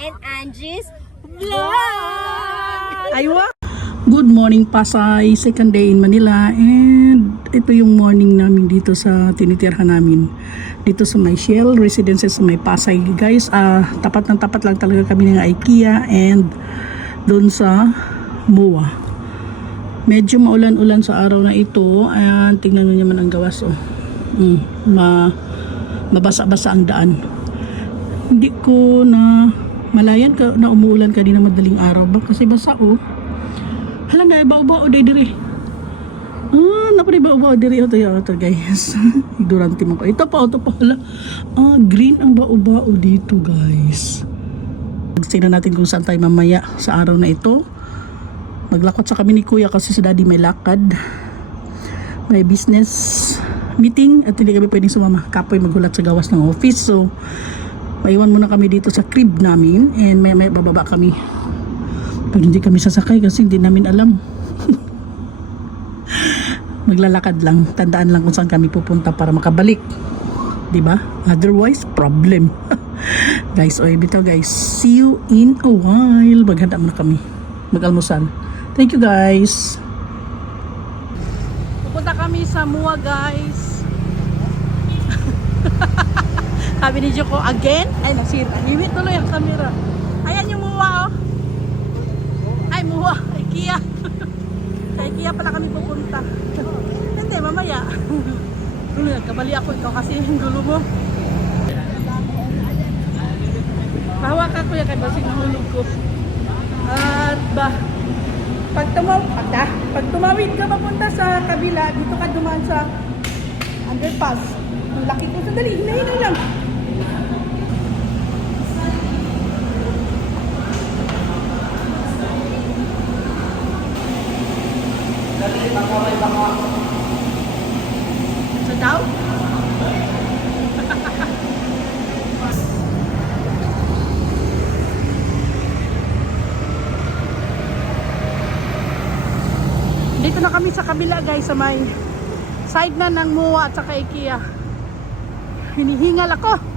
and Angie's Vlog! Aywa! Good morning Pasay, second day in Manila, and ito yung morning namin dito sa tinitirhan namin dito sa may Shell Residences sa may Pasay guys. Tapat ng tapat lang talaga kami ng IKEA and doon sa MOA. Medyo maulan-ulan sa araw na ito, and tingnan nyo naman ang gawas mabasa-basa ang daan. Hindi ko na malayan ka na umuulan kanina madaling araw ba kasi basa hala na iba-uba day dire. Napari ba-uba dire ito guys. Ignorante mo ko. Ito pa hala. Green ang ba-uba dito guys. Tingnan natin kung saan tayo mamaya sa araw na ito. Maglakot sa kami ni Kuya kasi sa daddy may lakad. May business meeting at hindi kami pwedeng sumama. Kapoy maghulat sa gawas ng office. So maiwan muna kami dito sa crib namin and may bababa kami. Pero hindi kami sasakay kasi hindi namin alam. Maglalakad lang. Tandaan lang kung saan kami pupunta para makabalik. Diba? Otherwise, problem. Guys, bitaw guys. See you in a while. Maghanda muna kami. Mag-almusal. Thank you guys. Pupunta kami sa MOA guys. Sabi ni Joko, again? Ay, nasira. Himit tuloy ang camera. Ayan yung MOA Ay, MOA. IKEA. Sa IKEA pala kami pupunta. Hindi, mamaya. Kabali ako ikaw kasi yung gulo mo. Hawak ako yan kay basing nahulog ko. At pag tumawid ka papunta sa kabila, dito ka dumaan sa underpass. Ang laki ko. Sandali, hinahinay lang. So daw? Dito na kami sa kabila guys, sa may side na ng MOA at saka IKEA. Hinihingal ako.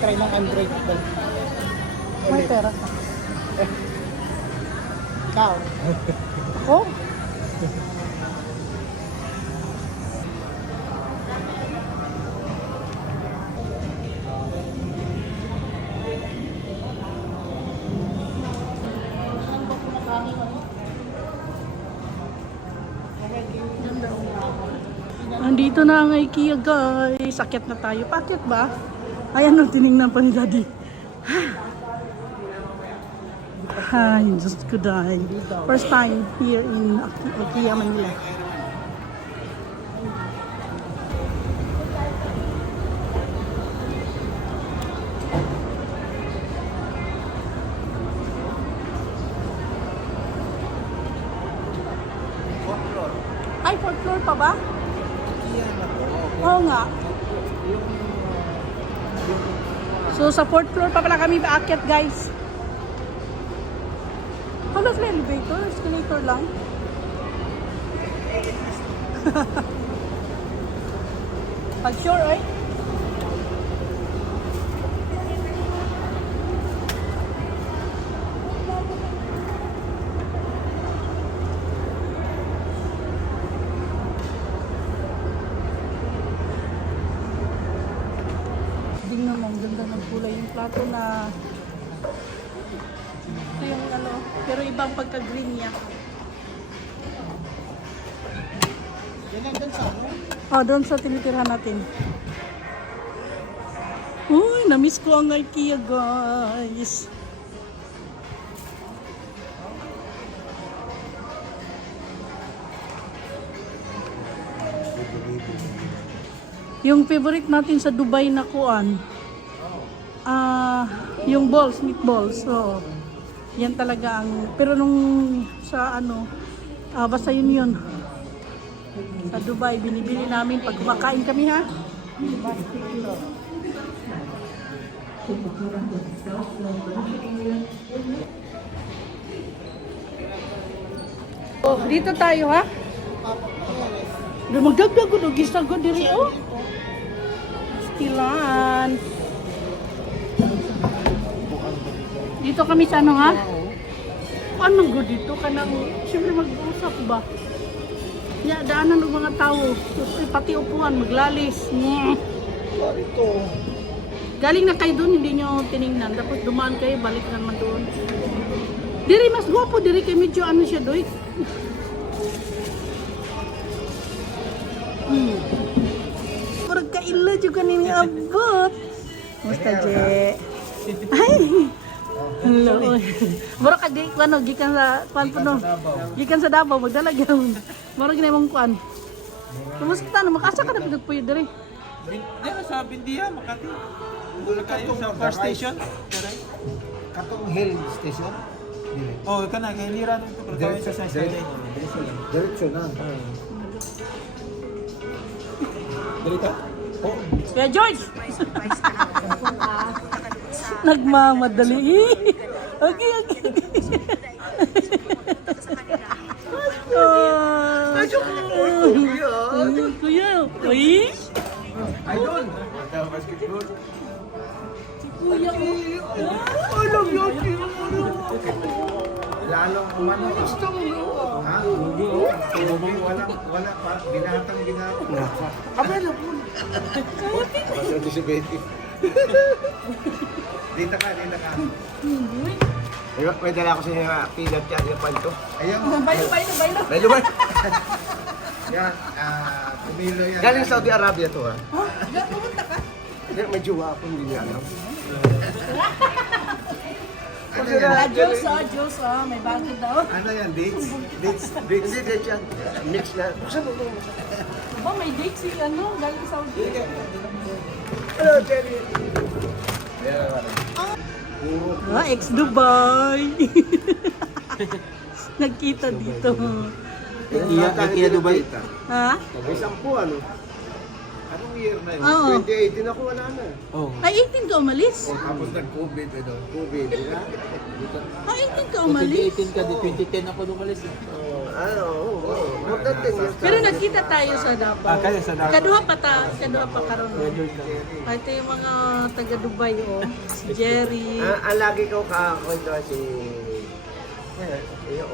Try ng Android phone. May pera ka. Ikaw? Ako? Andito na ang IKEA guys. Akyat na tayo. Pakyat ba? Ayan o, tinignan pa ni Daddy. Ay, just could die. First time here in IKEA, Manila. Ay, 4th floor pa ba? Oo nga. So sa 4th floor pa pala kami aakyat guys. Halos may elevator, escalator lang. Pag sure, oy. Tingnan mo, ang ganda ng kulay yung plato na ito yung pero ibang pagka-green niya. Yan lang dun sa Doon sa tinitirhan natin. Uy, na-miss ko ang IKEA guys. Yung favorite natin sa Dubai na kuan. yung balls, meatballs. So, yan talaga ang, pero nung sa ano, basta yun. Sa Dubai, binibili namin pag kumakain kami ha. Oh, dito tayo ha. Magdagdag ko ng gisang ko diri oh. Stilan. Dito kami sa ano ha? Anong go dito ka nang siyempre mag-usap ba? Ya, daanan ng mga tao. Pati upuan, maglalis. Ito. Galing na kayo doon, hindi nyo tiningnan. Tapos dumaan kayo, balik naman doon. Diri, mas gwapo. Diri kayo medyo ano siya doy. Parang kaila juga nini abot. Musta, Je? Ay! Hello. Baro ka di ano gikan sa kuan puno. Gikan sa Davao magdala gyud. Baro ginay mong kuan. Kumusta na makasa ka na pigpuyo diri? Dito sa Bindia, Makati. Doon kayo sa car station. Katong Hill Station. Oh, kana kay Liran ito pero tawag sa Sunshine. Diretso na. Dito? Oh, Kaya George. Nagmamadali. Okay. Kuya. Uy. Idol. basketball. Kuya. Alam yun. Lalong umano. Gusto mo. Ha? Wala pa. Binatang. Kami na po. Dito ka. May dala ko sa inyo peanut yan, yung panto. Ayan. Bailo. Medyo ba? Yan. Pumilo yan. Galing Saudi Arabia to ha. Pumunta ka? Hindi, may jowa ako, hindi niya alam. Ano yan? Diyos, may bagay daw. Ano yan? Dates? Hindi, date yan. Mix na. Buksan mo ito. Ba, may date si ano, galing Saudi. Hello, Jerry. Ex-Dubai. Nagkita dito. Ikea Dubai. Ha? May 10 ano. Anong year na yun? Oo. 2018 ako wala na. Oh. Ay, 18 ka umalis? Tapos nag-COVID ito. COVID. ha? Ay, 18 ka umalis? 2018 ka, 2010 ako lumalis. Ano, more than 10 years. Pero nagkita tayo sa Davao. Kaya sa Davao. Kaduha pa karon. Ay, ito yung mga taga Dubai, oh. Si Jerry. Ang lagi ko kakakwento si...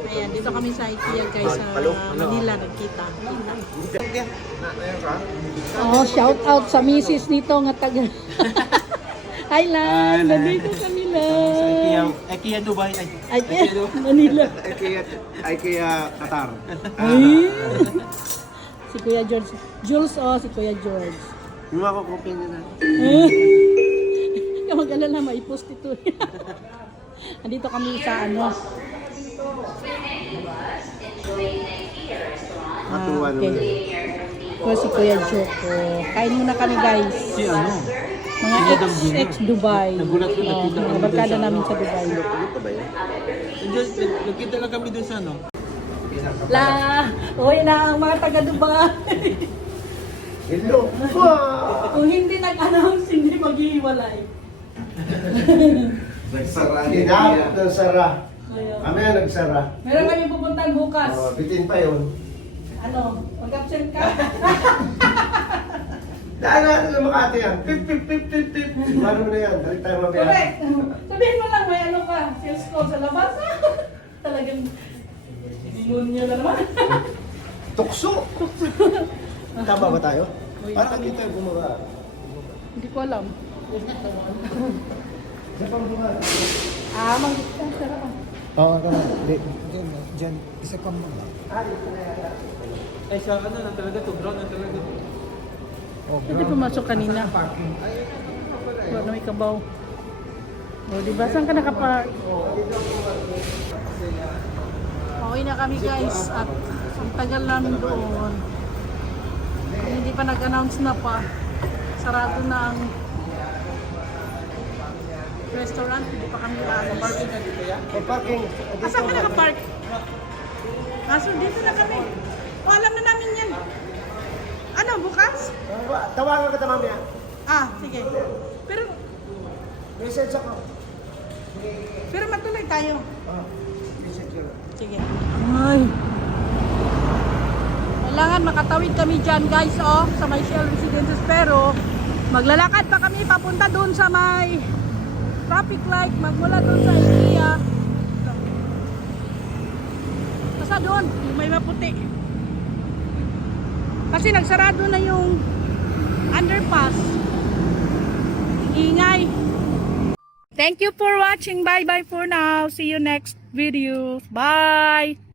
Ayan, dito kami sa IKEA guys, sa Manila, nagkita. Oh, shout out sa misis nito nga taga. Highland, nandito kami lang. Ikea Dubai. Ay, Manila. IKEA Qatar. Ay. Si Kuya George. Jules, si Kuya George. Yung mga kokopya niya na. Kaya mag-alala, maipost ito. Andito kami sa ano. Matuwa Okay. naman. Ito si Kuya Joko. Kain muna kami guys. Si ano? Mga ex-Dubai. Nagulat ko, nakita Mga kami barkada doon sa namin ano. sa Dubai. Nagkita lang kami doon sa ano. Uy na ang mga taga-Dubai. Hello. Kung hindi nag-announce, hindi maghihiwalay. Nagsara. Kinap ng Sara. Ayun. Kami ang nagsara. Meron kami pupuntahan bukas. Bitin pa yun. Ano? Mag-absent ka? Daan natin sa Makati yan. Pip, pip, pip, pip, pip. Mano na yan. Dali tayo mamaya. Correct. Sabihin mo lang, may ano ka, sales call sa labas. Talagang demonyo na naman. Tukso! Tama ba tayo? Parang hindi tayo bumaba. Hindi ko alam. Sa pang bumaba. Mag-sarap. Oo, Diyan, isa pang mga. Ay, sa ano na talaga to, brown na talaga. Hindi pumasok kanina. Wala may kabaw. O, diba? Saan ka nakapark? Okay na kami guys. At ang tagal namin doon. Hindi pa nag-announce na pa. Sarado na ang restaurant, hindi pa kami maalis. Parking ka dito yan? May parking. Asa ka naka-park? Kaso dito na kami. O, alam na namin yan. Ano, bukas? Tawagan ka mamaya. Ah, sige. Pero Message ako. matuloy tayo. Message ko. Sige. Ay. Kailangan makatawid kami dyan guys, oh, sa may Shell Residences. Pero maglalakad pa kami papunta doon sa may traffic light. Magmula doon sa IKEA. Basta doon, yung may maputi. Kasi nagsarado na yung underpass. Ingay. Thank you for watching. Bye bye for now. See you next video. Bye.